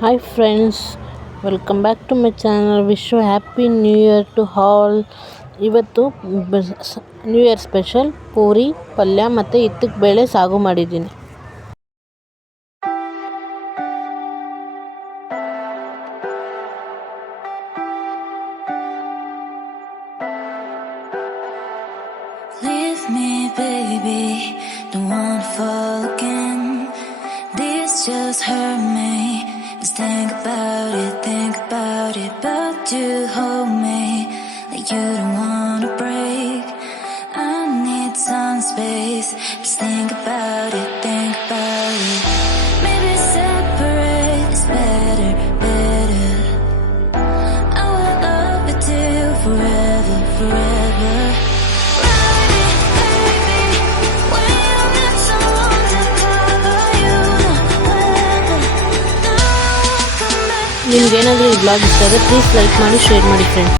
Hi friends, welcome back to my channel. Wish you happy new year to all. ಇವತ್ತು new year special puri ಪಲ್ಯ ಮತ್ತು ಇತ್ತಕ್ಕೆ ಬೇಳೆ ಸಾಗು ಮಾಡಿದ್ದೀನಿ. Leave me, baby, don't wanna fall again. This just hurt me. Just think about it, but you hold me like you don't wanna break. I need some space. Just think about it. Maybe separate is better. I will love you till forever. ನಿಮ್ಗೇನಾದರೂ ಈ blog ಇಷ್ಟ ಆದರೆ please like ಮಾಡಿ, share ಮಾಡಿ friends.